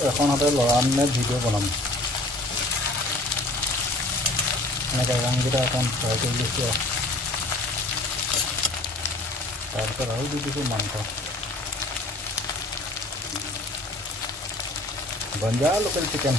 এখন হাতে লৰা আনিলে ভিডিঅ' বনাম এনেকৈ ৰংকেইটা এখন ফ্ৰাই কৰি লৈছোঁ আৰু তাৰপিছত আৰু দি দিছোঁ মাংস গঞ্জা লোকেল চিকেন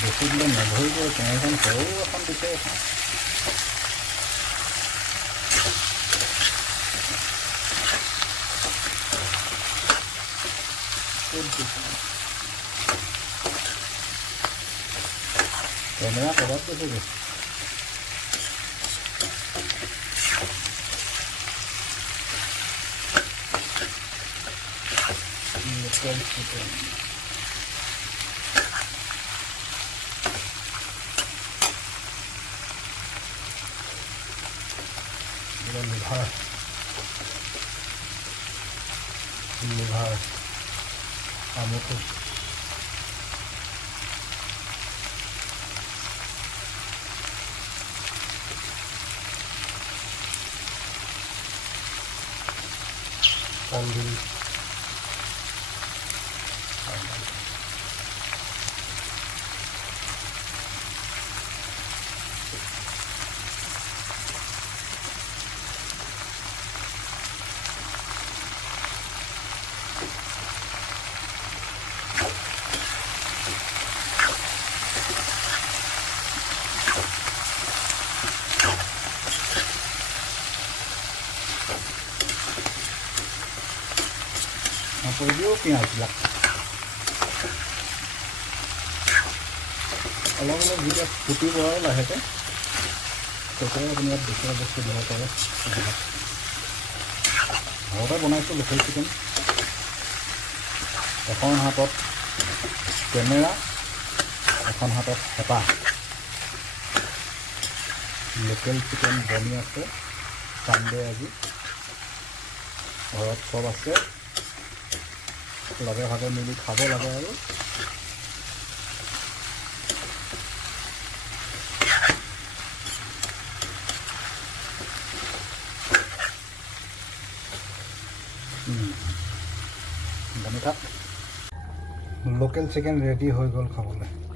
বেছি দিলে নধৰিব কেনেখন সৰু এখন দিছে এখন কেমেৰা ক'ৰবাত গৈছে লোকেল চিকেন লিভাৰ আমুকো কলডিল পৰিলেও পিঁয়াজবিলাক অলপ অলপ যেতিয়া ফুটিব আৰু লাহেকৈ তেতিয়াই আপুনি ইয়াত দুখীয়া বস্তু দিব পাৰে ঘৰতে বনাইছোঁ লোকেল চিকেন এখন হাতত কেমেৰা এখন হাতত হেঁপাহ লোকেল চিকেন বনি আছে চানডে আজি ঘৰত চব আছে লগে ভাগে মিলি খাব লাগে আৰু লোকেল চিকেন ৰেডি হৈ গ'ল খাবলৈ